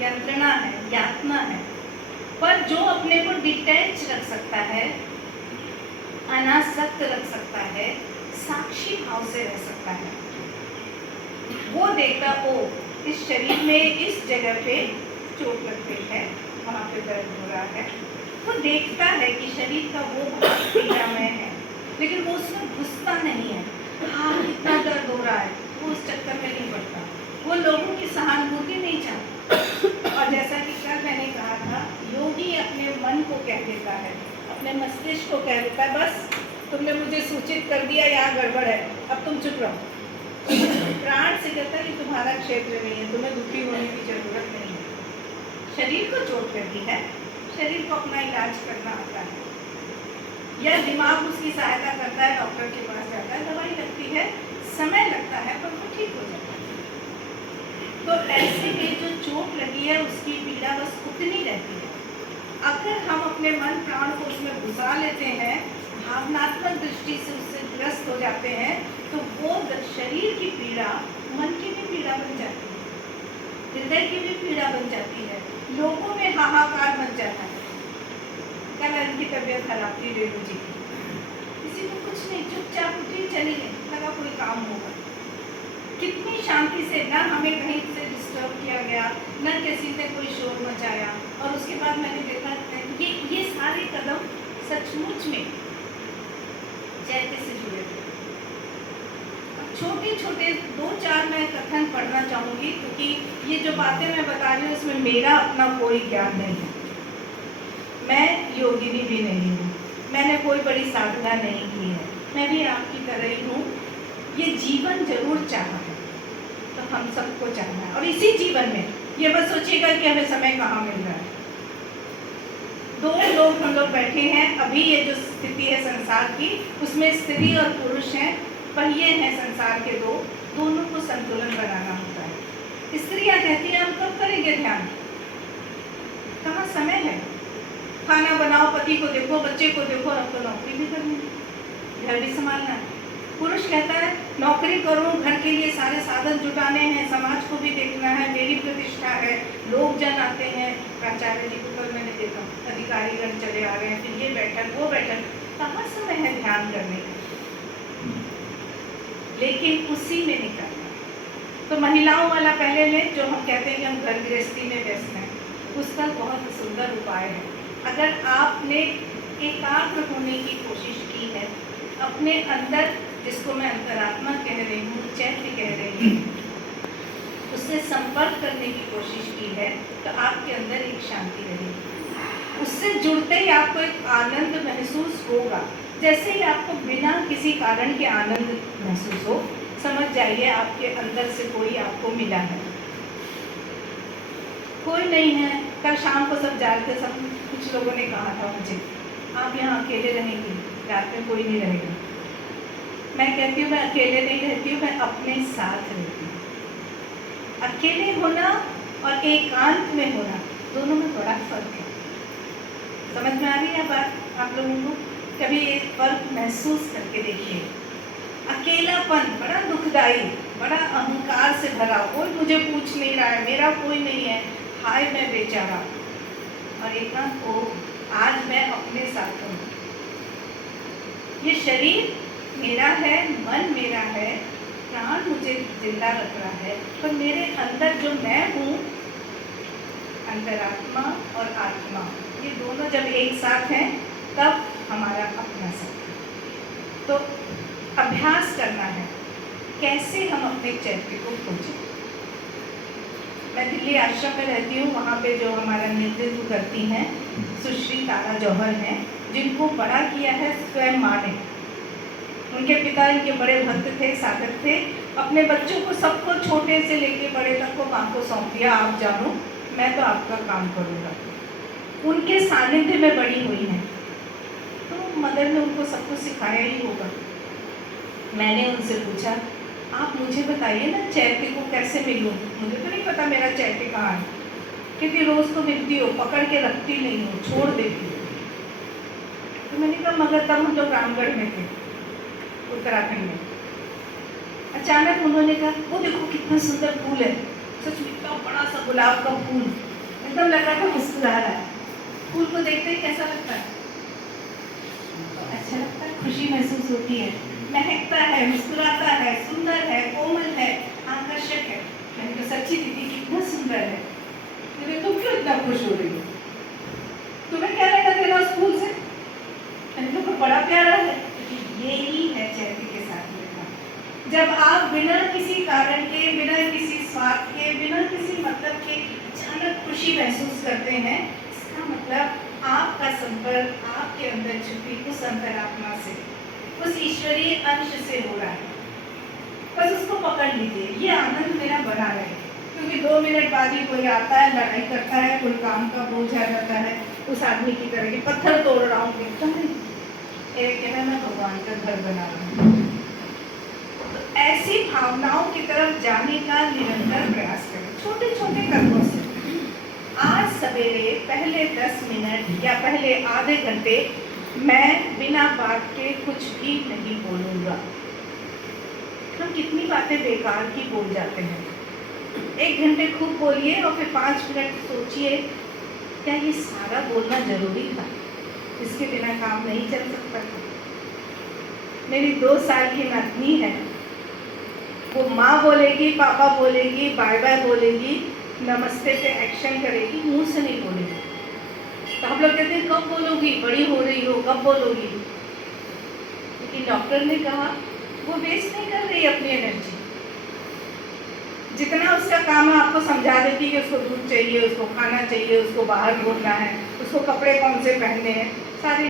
यंत्रणा है, यातना है। पर जो अपने को डिटैच रख सकता है, अनासक्त रख सकता है, साक्षी भाव से रह सकता है, वो देखता ओ इस शरीर में इस जगह पे चोट लग गई है, वहाँ पे दर्द हो रहा है। वो देखता है कि शरीर का वो भाग पीड़ामय है, लेकिन वो उसमें घुसता नहीं है। हाँ कितना दर्द हो रहा है, वो उस चक्कर में नहीं पड़ता, वो लोगों की सहानुभूति नहीं चाहता। और जैसा कि कल मैंने कहा था, योगी अपने मन को कह देता है, अपने मस्तिष्क को कह देता है, बस तुमने मुझे सूचित कर दिया यहाँ गड़बड़ है, अब तुम चुप रहो। प्राण से कहता है कि तुम्हारा क्षेत्र नहीं है, तुम्हें दुखी होने की जरूरत नहीं है। शरीर को चोट करती है, शरीर को अपना इलाज करना आता है, या दिमाग उसकी सहायता करता है, डॉक्टर के पास जाता है, दवाई लगती है, समय लगता है पर वो ठीक हो जाता है। तो ऐसे में जो चोट लगी है उसकी पीड़ा बस उतनी रहती है। अगर हम अपने मन प्राण को उसमें घुसा लेते हैं, भावनात्मक दृष्टि से उससे ग्रस्त हो जाते हैं, तो वो शरीर की पीड़ा मन की भी पीड़ा बन जाती है, हृदय की भी पीड़ा बन जाती है, लोगों में हाहाकार मच जाता है। कल इनकी तबीयत खराब थी रेणु जी की, किसी को कुछ नहीं, चुपचाप उठी चली गई, लगा कोई काम होगा। कितनी शांति से, ना हमें कहीं से डिस्टर्ब किया गया, न किसी ने कोई शोर मचाया। और उसके बाद मैंने देखा ये सारे कदम सचमुच में चैत्य से जुड़े थे। छोटे छोटे 2-4 मैं कथन पढ़ना चाहूँगी, क्योंकि ये जो बातें मैं बता रही हूँ इसमें मेरा अपना कोई ज्ञान नहीं है, मैं योगिनी भी नहीं हूँ, मैंने कोई बड़ी साधना नहीं की है, मैं भी आपकी तरह ही हूँ। ये जीवन जरूर चाहा है, तो हम सबको चाहना है, और इसी जीवन में ये बस सोचिएगा कि हमें समय कहाँ मिल रहा है। 2 लोग हम लोग बैठे हैं, अभी ये जो स्थिति है संसार की, उसमें स्त्री और पुरुष हैं, पहिए हैं संसार के 2, दोनों को संतुलन बनाना होता है। स्त्रियाँ कहती हैं हम कब करेंगे ध्यान, कहाँ समय है, खाना बनाओ, पति को देखो, बच्चे को देखो, अब तो नौकरी भी करनी है, घर भी संभालना है। पुरुष कहता है नौकरी करूं, घर के लिए सारे साधन जुटाने हैं, समाज को भी देखना है, मेरी प्रतिष्ठा है, लोग जन आते हैं, प्राचार्य जी को कल मैंने देखा, अधिकारीगण चले आ रहे हैं, फिर ये बैठक वो बैठक, कहाँ समय है ध्यान करने का। लेकिन उसी में निकलना। तो महिलाओं वाला पहले लें, जो हम कहते हैं कि हम घर गृहस्थी में व्यस्त हैं, उसका बहुत सुंदर उपाय है। अगर आपने एकाग्र होने की कोशिश की है, अपने अंदर, जिसको मैं अंतरात्मा कह रही हूँ, चैत्य कह रही हूँ, उससे संपर्क करने की कोशिश की है, तो आपके अंदर एक शांति रहेगी। उससे जुड़ते ही आपको एक आनंद महसूस होगा। जैसे ही आपको बिना किसी कारण के आनंद महसूस हो, समझ जाइए आपके अंदर से कोई आपको मिला है। कोई नहीं है, कल शाम को सब जा रहे थे, सब कुछ लोगों ने कहा था मुझे, आप यहाँ अकेले रहेंगे, रात में कोई नहीं रहेगा। मैं कहती हूँ मैं अकेले नहीं रहती हूँ, मैं अपने साथ रहती हूँ। अकेले होना और एकांत में होना, दोनों में बड़ा फर्क है। समझ में आ रही है बात आप लोगों को? कभी एक फर्क महसूस करके देखिए। अकेलापन बड़ा दुखदाई, बड़ा अहंकार से भरा, कोई मुझे पूछ नहीं रहा है, मेरा कोई नहीं है, हाय मैं बेचारा। और एकांत, ओ आज मैं अपने साथ हूँ, ये शरीर मेरा है, मन मेरा है, प्राण मुझे जिंदा रख रहा है, पर मेरे अंदर जो मैं हूँ, अंतरात्मा और आत्मा, ये दोनों जब एक साथ हैं तब हमारा अपना साथ है। तो अभ्यास करना है, कैसे हम अपने चैत्य को खोजें। मैं दिल्ली आश्रम में रहती हूँ, वहाँ पे जो हमारा नेतृत्व करती हैं सुश्री तारा जौहर हैं, जिनको बड़ा किया है स्वयं माँ ने। उनके पिता इनके बड़े भक्त थे, साधक थे, अपने बच्चों को सबको छोटे से लेके बड़े तक को माँ को सौंप दिया, आप जानो मैं तो आपका काम करूँगा। उनके सानिध्य में बड़ी हुई हैं, तो मदर ने उनको सब कुछ सिखाया ही होगा। मैंने उनसे पूछा, आप मुझे बताइए ना चैत्य को कैसे मिलूँ, मुझे तो नहीं पता मेरा चैत्य कहाँ है, क्योंकि रोज़ तो मिलती हो, पकड़ के रखती नहीं हो, छोड़ देती हो। तो मैंने कहा मगर तब हम लोग रामगढ़ में थे, उत्तराखंड में। अचानक उन्होंने कहा वो देखो कितना सुंदर फूल है, सच में इतना बड़ा सा गुलाब का फूल, एकदम लग रहा था मुस्कुरा रहा है। फूल को देखते ही कैसा लगता है? तो अच्छा लगता है, खुशी महसूस होती है, महकता है, मुस्कुराता है, सुंदर है, कोमल है, आकर्षक है। मैंने कहा सच्ची दीदी कितना सुंदर है। बोले तुम क्यों इतना खुश हो रही हो? तुम्हें क्या लेना देना उस फूल से? मैंने कहा बड़ा प्यारा है। यही है चैती के साथ रहना। जब आप बिना किसी कारण के, बिना किसी स्वार्थ के, बिना किसी मतलब के अचानक खुशी महसूस करते हैं, इसका मतलब आपका संपर्क आपके अंदर छुपी उस अंतरात्मा से, उस ईश्वरीय अंश से हो रहा है। बस उसको पकड़ लीजिए, ये आनंद मेरा बना रहे। क्योंकि 2 मिनट बाद ही कोई आता है, लड़ाई करता है, कोई काम का बोझ आ जाता है, उस आदमी की तरह की पत्थर तोड़ रहा हूँ, देखता है एक कहना मैं भगवान का घर बना रहा हूँ। तो ऐसी भावनाओं की तरफ जाने का निरंतर प्रयास करें, छोटे छोटे कदमों से। आज सवेरे पहले 10 मिनट या पहले आधे घंटे मैं बिना बात के कुछ भी नहीं बोलूँगा। हम कितनी बातें बेकार की बोल जाते हैं। 1 घंटे खूब बोलिए और फिर 5 मिनट सोचिए, क्या ये सारा बोलना जरूरी था? इसके बिना काम नहीं चल सकता। मेरी 2 साल की नातनी है, वो माँ बोलेगी, पापा बोलेगी, बाय बाय बोलेगी, नमस्ते पे एक्शन करेगी, मुंह से नहीं बोलेगी। तो हम लोग कहते हैं कब बोलोगी, बड़ी हो रही हो, कब बोलोगी? लेकिन डॉक्टर ने कहा वो वेस्ट नहीं कर रही अपनी एनर्जी। जितना उसका काम है आपको समझा देती कि उसको दूध चाहिए, उसको खाना चाहिए, उसको बाहर घूमना है, उसको कपड़े कौन से पहनने हैं, सारी